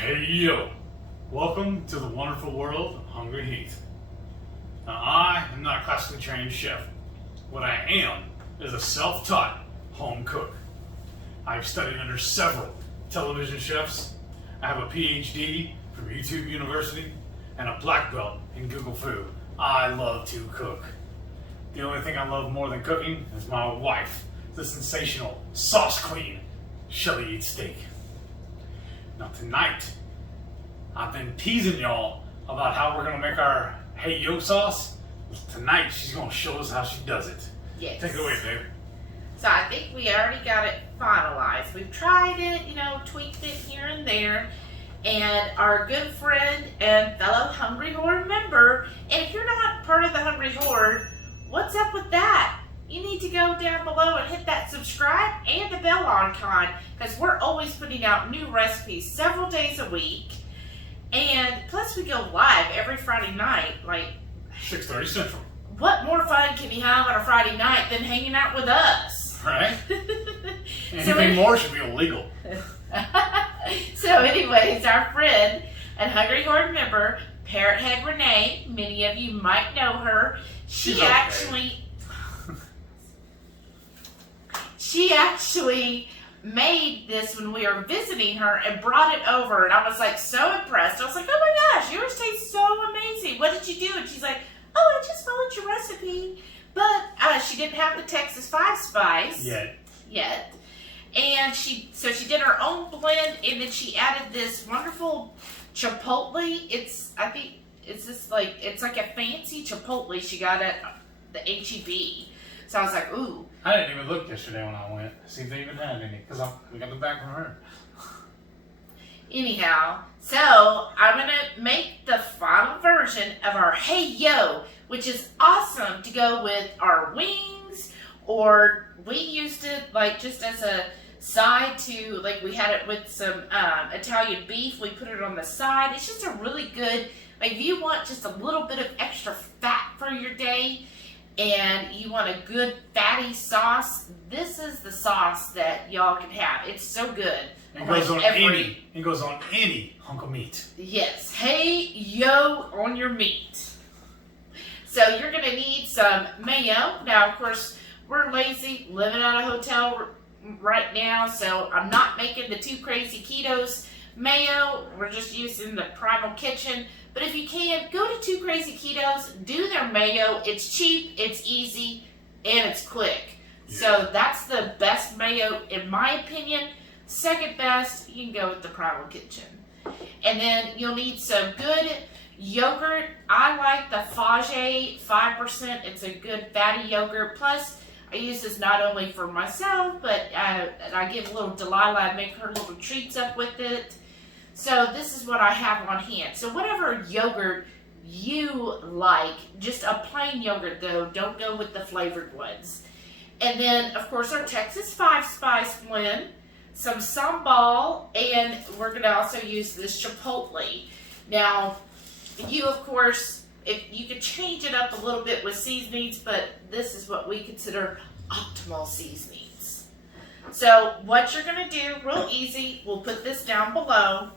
Hey yo, welcome to the wonderful world of Hungry Heat. Now I am not a classically trained chef. What I am is a self-taught home cook. I've studied under several television chefs. I have a PhD from YouTube University and a black belt in Google Food. I love to cook. The only thing I love more than cooking is my wife, the sensational sauce queen, Shelly Eats Steak. Now tonight, I've been teasing y'all about how we're gonna make our hey yo sauce. Tonight, she's gonna show us how she does it. Yes. Take it away, babe. So I think we already got it finalized. We've tried it, tweaked it here and there. And our good friend and fellow Hungry Horde member, and if you're not part of the Hungry Horde, what's up with that? You need to go down below and hit that subscribe and the bell icon, because we're always putting out new recipes several days a week. And plus we go live every Friday night, like 6:30 Central. what more fun can you have on a Friday night than hanging out with us? Right? Anything more should be illegal. So anyways, our friend and Hungry Horde member, Parrot Head Renee, many of you might know her, she actually made this when we were visiting her and brought it over, and I was like so impressed. I was like, oh my gosh, yours tastes so amazing. What did you do? And she's like, oh, I just followed your recipe. But she didn't have the Texas 5 spice yet. And she did her own blend, and then she added this wonderful chipotle. It's like a fancy chipotle she got at the HEB. So I was like, ooh. I didn't even look yesterday when I went. See if they even had any, because we got them back from her. Anyhow, so I'm going to make the final version of our Hey Yo, which is awesome to go with our wings, or we used it like just as a side to, like we had it with some Italian beef. We put it on the side. It's just a really good, like if you want just a little bit of extra fat for your day, and you want a good fatty sauce, this is the sauce that y'all can have. It's so good. It goes on any hunk of meat. Yes. Hey yo on your meat. So you're going to need some mayo. Now, of course, we're lazy, living at a hotel right now, so I'm not making the Too Crazy Ketos mayo. We're just using the Primal Kitchen. But if you can, go to Too Crazy Ketos, do their mayo. It's cheap, it's easy, and it's quick. Yeah. So that's the best mayo, in my opinion. Second best, you can go with the Primal Kitchen. And then you'll need some good yogurt. I like the Fage 5%. It's a good fatty yogurt. Plus, I use this not only for myself, but I give little Delilah and make her little treats up with it. So this is what I have on hand. So whatever yogurt you like, just a plain yogurt though, don't go with the flavored ones. And then, of course, our Texas 5 spice blend, some sambal, and we're going to also use this chipotle. Now, you, of course, if you could change it up a little bit with seasonings, but this is what we consider optimal seasonings. So what you're going to do, real easy, we'll put this down below,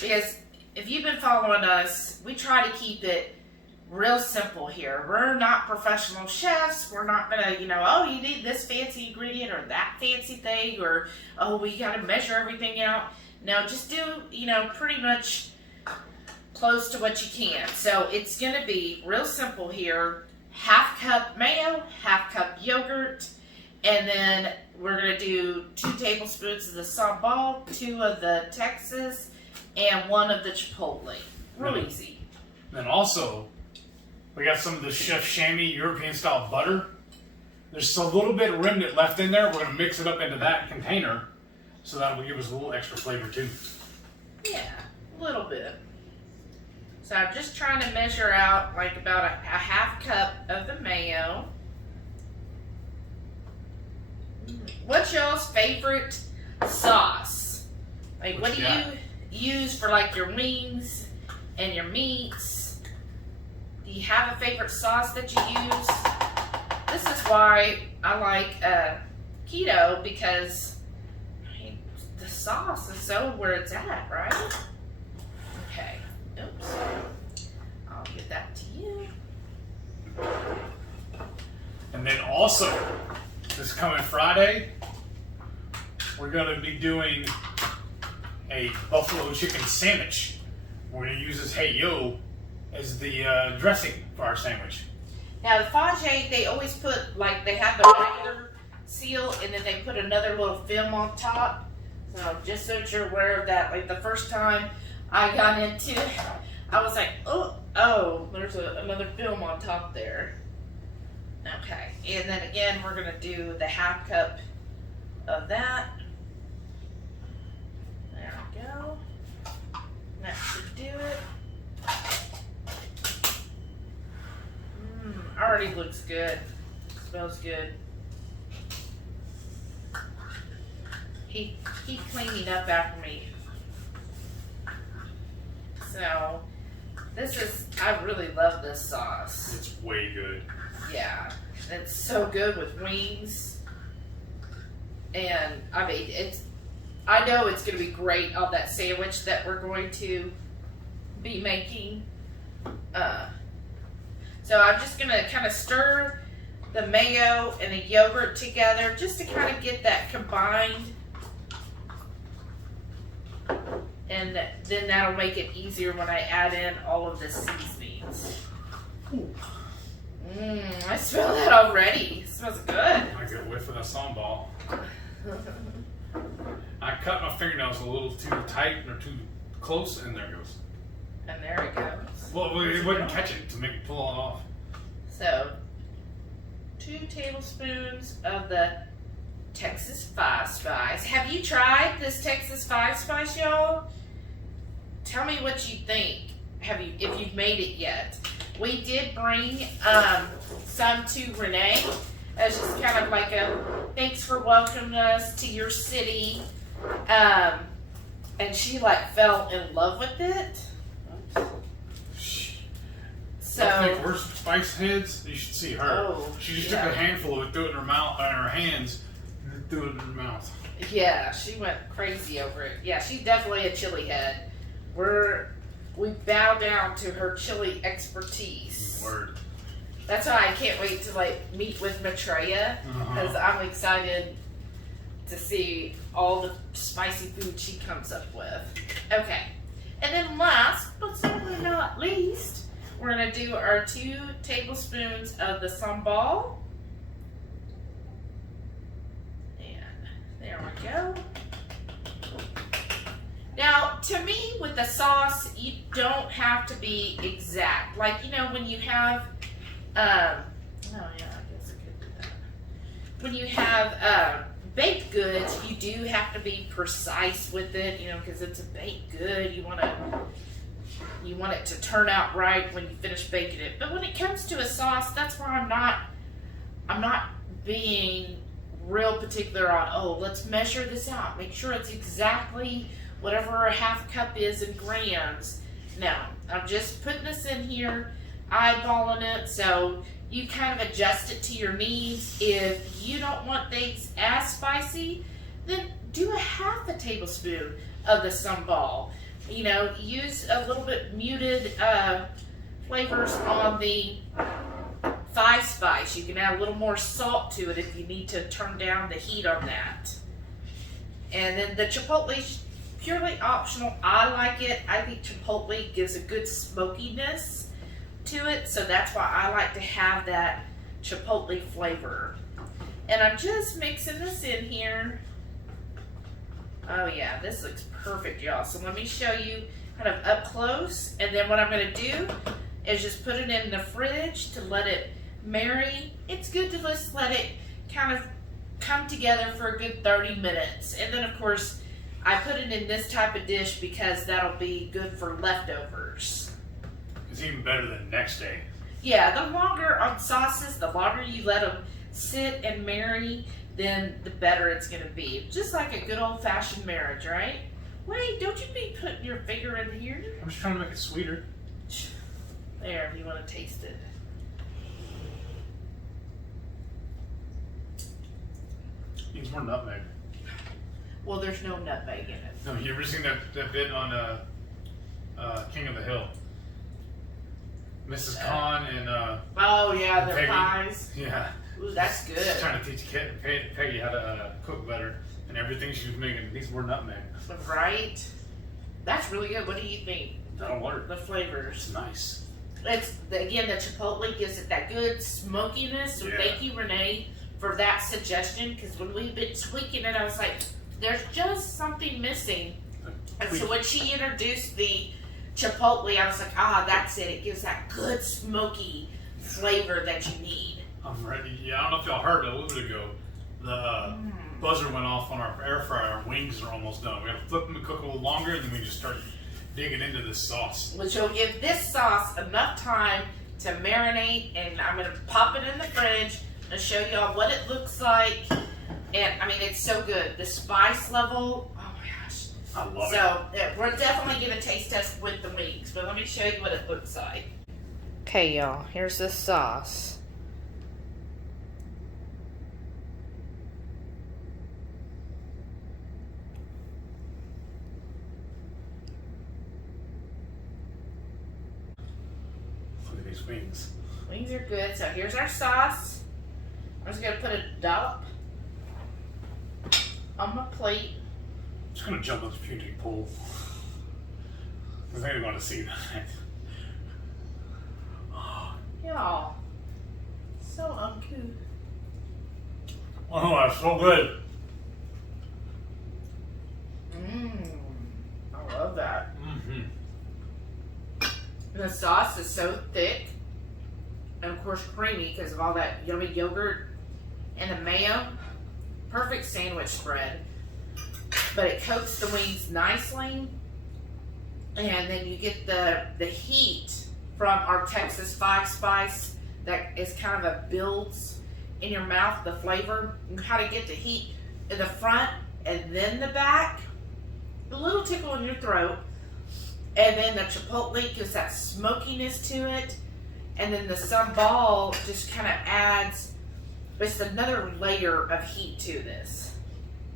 because if you've been following us, we try to keep it real simple here. We're not professional chefs. We're not going to, oh, you need this fancy ingredient or that fancy thing, or, oh, we got to measure everything out. No, just do, pretty much close to what you can. So it's going to be real simple here. Half cup mayo, half cup yogurt, and then we're going to do 2 tablespoons of the sambal, 2 of the Texas, and 1 of the chipotle. Real easy. Then also, we got some of the Chef Chamois European style butter. There's a little bit of remnant left in there. We're going to mix it up into that container, so that will give us a little extra flavor too. Yeah, a little bit. So I'm just trying to measure out like about a half cup of the mayo. What's y'all's favorite sauce? Like, what do you use for like your wings and your meats? Do you have a favorite sauce that you use? This is why I like keto, because the sauce is so where it's at, right? And then also, this coming Friday, we're going to be doing a buffalo chicken sandwich. We're going to use this mayo as the dressing for our sandwich. Now the fage, they always put, like, they have the regular seal and then they put another little film on top. So just so that you're aware of that, like the first time I got into it, I was like, oh, there's another film on top there. Okay, and then again, we're gonna do the half cup of that. There we go. That should do it. Already looks good. Smells good. He cleaning up after me. So this is, I really love this sauce. It's way good. Yeah, it's so good with wings. And I mean, I know it's going to be great on that sandwich that we're going to be making. So I'm just going to kind of stir the mayo and the yogurt together just to kind of get that combined. And then that'll make it easier when I add in all of the seasonings. I smell that already. It smells good. I get a whiff of that sambal. I cut my fingernails a little too tight or too close, and there it goes. And there it goes. Well, it wouldn't catch it to make it pull it off. So, 2 tablespoons of the Texas 5 Spice. Have you tried this Texas 5 Spice, y'all? Tell me what you think. If you've made it yet? We did bring some to Renee as just kind of like a thanks for welcoming us to your city. And she like fell in love with it. So I think we're spice heads. You should see her. Oh, She just took a handful of it, threw it in her mouth, in her hands, and then threw it in her mouth. Yeah, she went crazy over it. Yeah, she's definitely a chili head. We bow down to her chili expertise. Word. That's why I can't wait to like meet with Maitreya because I'm excited to see all the spicy food she comes up with. Okay, and then last but certainly not least, we're gonna do our 2 tablespoons of the sambal. And there we go. Now, to me, with the sauce, you don't have to be exact. Like, you know, when you have, oh yeah, I guess I could do that. When you have baked goods, you do have to be precise with it, you know, because it's a baked good. You want it to turn out right when you finish baking it. But when it comes to a sauce, that's where I'm not being real particular on, oh, let's measure this out. Make sure it's exactly whatever a half cup is in grams. No, I'm just putting this in here, eyeballing it, so you kind of adjust it to your needs. If you don't want things as spicy, then do a half a tablespoon of the sambal. You know, use a little bit muted flavors on the 5 Spice. You can add a little more salt to it if you need to turn down the heat on that. And then the chipotle, purely optional. I like it. I think chipotle gives a good smokiness to it, so that's why I like to have that chipotle flavor. And I'm just mixing this in here. Oh yeah, this looks perfect, y'all. So let me show you kind of up close, and then what I'm gonna do is just put it in the fridge to let it marry. It's good to just let it kind of come together for a good 30 minutes. And then of course, I put it in this type of dish because that'll be good for leftovers. It's even better than next day. Yeah, the longer on sauces, the longer you let them sit and marry, then the better it's gonna be. Just like a good old-fashioned marriage, right? Wait, don't you be putting your finger in here? I'm just trying to make it sweeter. There, if you want to taste it. Needs more nutmeg. Well, there's no nutmeg in it. No, you ever seen that bit on King of the Hill? Mrs. Khan and Oh yeah, their Peggy. pies. Yeah, Ooh, that's good. She's trying to teach Peggy how to cook better, and everything she was making needs more nutmeg. Right? That's really good. What do you think? That'll work. The flavors. It's nice. Again, the chipotle gives it that good smokiness. So thank you, Renee, for that suggestion. Because when we've been tweaking it, I was like, there's just something missing. And so when she introduced the chipotle, I was like, that's it. It gives that good smoky flavor that you need. I'm ready. Yeah, I don't know if y'all heard a little bit ago. The buzzer went off on our air fryer. Our wings are almost done. We got to flip them to cook a little longer, and then we just start digging into this sauce. Which will give this sauce enough time to marinate, and I'm going to pop it in the fridge and show y'all what it looks like. And I mean, it's so good. The spice level, oh my gosh. I love it. So we're definitely going to taste test with the wings, but let me show you what it looks like. Okay, y'all, here's the sauce. Look at these wings. Wings are good. So here's our sauce. I'm just going to put a dollop on my plate. I'm just going to jump in this puny pool. I think they're going to see that. Y'all, so uncouth. Oh, that's so good. I love that. Mm-hmm. The sauce is so thick, and of course creamy because of all that yummy yogurt and the mayo. Perfect sandwich spread. But it coats the wings nicely, and then you get the heat from our Texas 5 spice that is kind of a builds in your mouth, the flavor. You how to get the heat in the front and then the back. A little tickle in your throat. And then the chipotle gives that smokiness to it. And then the sambal just kind of adds just another layer of heat to this.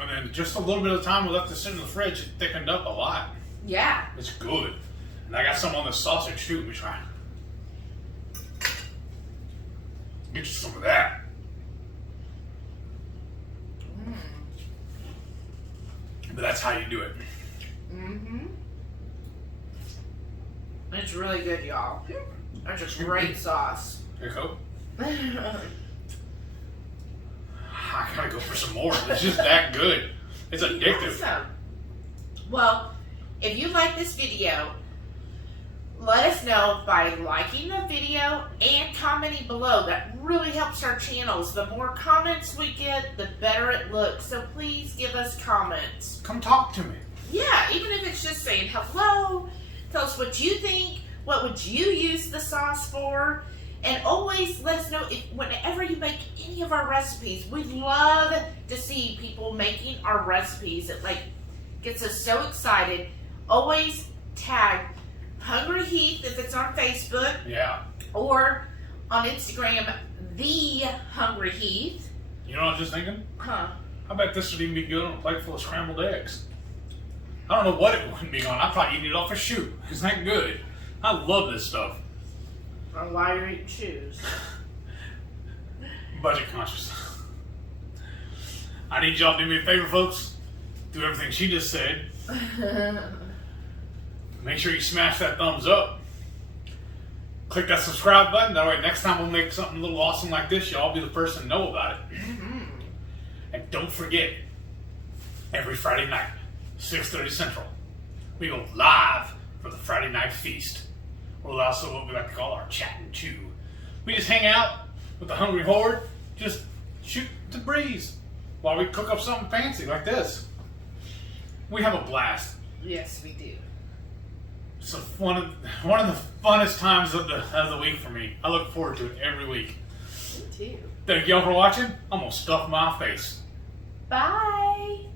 And then just a little bit of time we left this in the fridge, it thickened up a lot. Yeah. It's good. And I got some on the sausage too. Let me try. Get you some of that. But that's how you do it. It's really good, y'all. That's a great sauce. Here you go. I gotta go for some more. It's just that good. It's addictive. Awesome. Well, if you like this video, let us know by liking the video and commenting below. That really helps our channels. The more comments we get, the better it looks. So please give us comments. Come talk to me. Yeah, even if it's just saying hello, tell us what you think, what would you use the sauce for, and always let us know whenever you make any of our recipes. We love to see people making our recipes. It gets us so excited. Always tag Hungry Heath if it's on Facebook. Yeah. Or on Instagram, The Hungry Heath. You know what I was just thinking? Huh. I bet this would even be good on a plate full of scrambled eggs. I don't know what it would be on. I'd probably eat it off a shoe. Isn't that good? I love this stuff. Or why you're eating shoes. Budget conscious. I need y'all to do me a favor, folks. Do everything she just said. Make sure you smash that thumbs up. Click that subscribe button. That way next time we'll make something a little awesome like this, y'all be the first to know about it. And don't forget, every Friday night, 6:30 Central, we go live for the Friday Night Feast. Or also what we like to call our chat and chew. We just hang out with the Hungry Horde, just shoot the breeze while we cook up something fancy like this. We have a blast. Yes, we do. It's one of the funnest times of the week for me. I look forward to it every week. Me too. Thank y'all for watching. I'm gonna stuff my face. Bye.